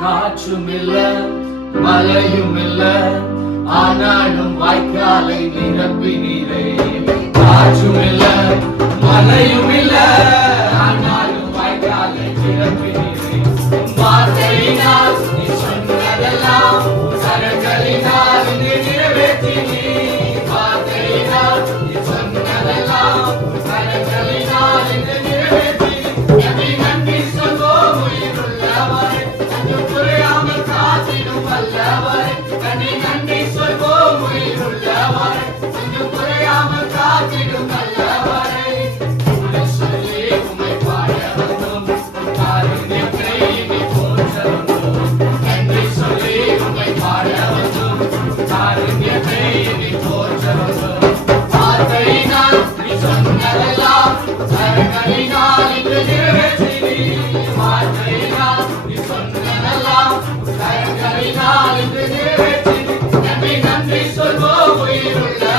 காற்றும் இல்ல மழையும் இல்ல ஆனாலும் வாய்க்காலை நிரப்பினீரே. காற்றும் இல்ல மழையும் இல்ல ஆனாலும் வாய்க்காலை நிரப்பினீரே. வார்த்தையினால் நீ சொன்னதெல்லாம் கரங்களினால் இன்று நிறைவேற்றினீர். வார்த்தையினால் நீ சொன்னதெல்லாம் கரங்களினால் இன்று நிறைவேற்றினீர். நன்றி சொல்வோம் உயிருள்ளவரே, நன்றி குறையாமல் காத்திடும் வல்லவரே. நன்றி சொல்வோம் உயிருள்ளவரே, நன்றி குறையாமல் காத்திடும் வல்லவரே. உம்மை சொல்லி உம்மை பாட வந்தோம், காருண்யத்தை இனி போற்ற வந்தோம். நன்றி சொல்லி உம்மை பாட வந்தோம், காருண்யத்தை இனி போற்ற வந்தோம். வார்த்தையினால் நீ சொன்னதெல்லாம் கரங்களினால் இன்று நிறைவேற்றினீர். வார்த்தையினால் நீ சொன்னதெல்லாம் கரங்களினால் இன்று நிறைவேற்றினீர். நன்றி சொல்வோம் உயிருள்ள